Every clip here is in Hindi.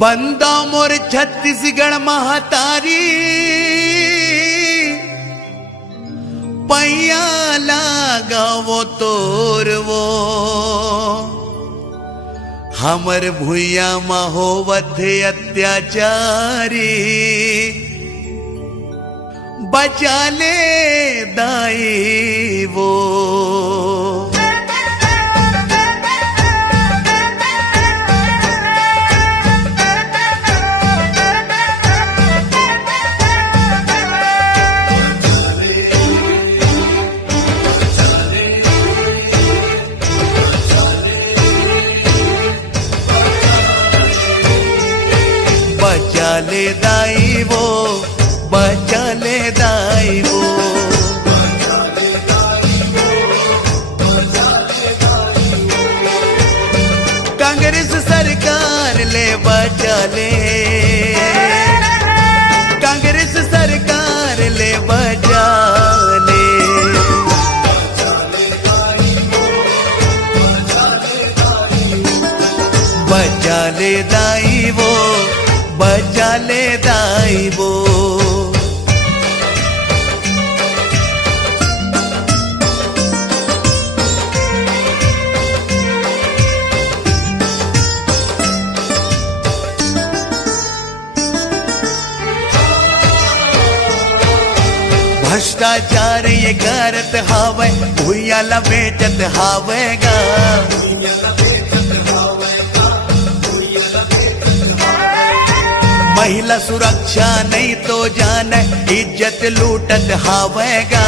बंदा मोर छत्तीसगढ़ महतारी पैया लगावो तोर वो हमर भुइया महोवत अत्याचारी बचा ले दाई वो। बचा ले दाई वो, बचा ले दाई वो, कांग्रेस सरकार ले बचा ले, कांग्रेस सरकार ले बचा ले, बचा ले दाई वो, बचा ले दाई वो। भ्रष्टाचार ये करत हावे भुइयाला बेचत हावेगा, महिला सुरक्षा नहीं तो जाने इज्जत लूटत हावेगा,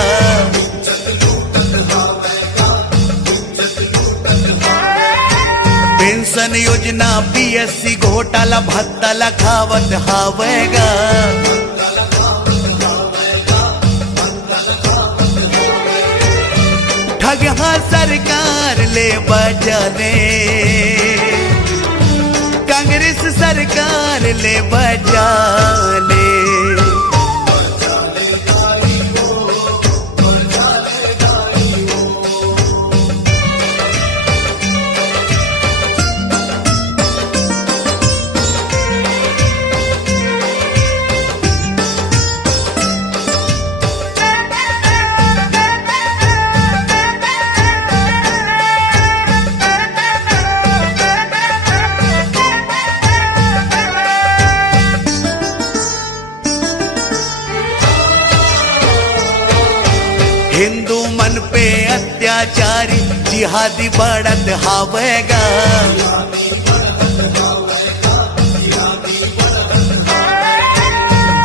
पेंशन योजना पीएससी घोटाला भत्ता खावत हावेगा, ठगहा सरकार ले बचा ले, कांग्रेस सरकार ले बचा ले, हिंदू मन पे अत्याचारी जिहादी बढ़त हावेगा,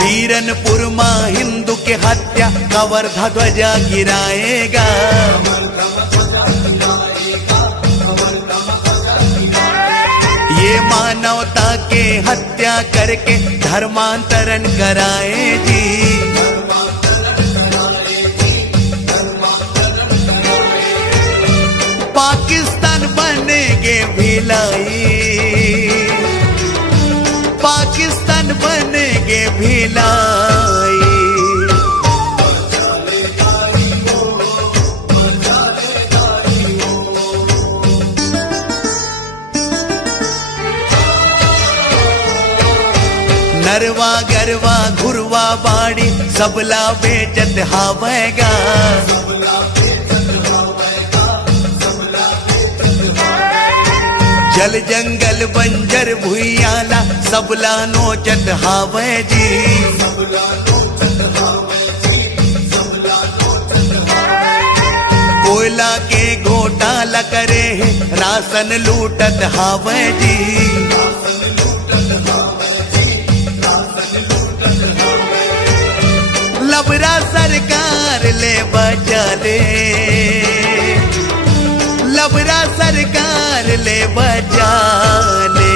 बीरनपुर मां हिंदू के हत्या कवर्धा ध्वजा गिराएगा, ये मानवता के हत्या करके धर्मांतरण कराए जी, पाकिस्तान बनेगे भिलाई, पाकिस्तान बनेगे भिलाई, नरवा गरवा घुरवा बाड़ी सबला बेचत हावेगा, जल जंगल बंजर भुइयाला सबला नोचत हावे जी, कोयला के घोटाला करे है राशन लूटत हावे जी, लबरा सरकार ले बचा ले, लबरा सरकार ले बचा ले,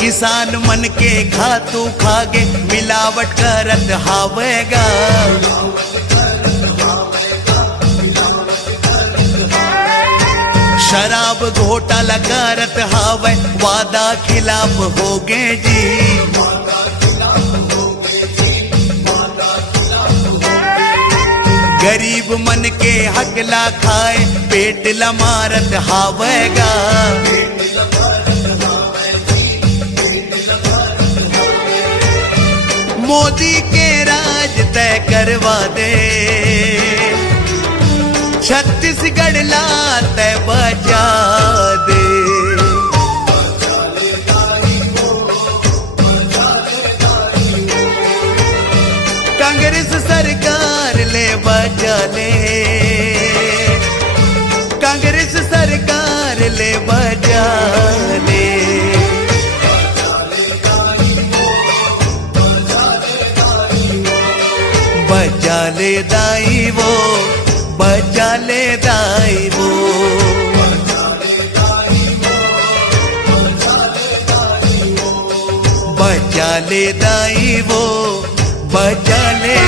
किसान मन के खातू खागे मिलावट करत हावेगा, घोटाला करत हावे, वादा खिलाफ हो गए जी। गरीब मन के हकला खाए, पेट लमारत हावेगा। मोदी के राज तय करवा दे, छत्तीसगढ़ ला तय बचा दे। कांग्रेस सरकार ले बचा ले, कांग्रेस सरकार ले बचा ले। बचा ले दाई वो, बचा ले दाई वो। बचा ले दाई वो, बचा ले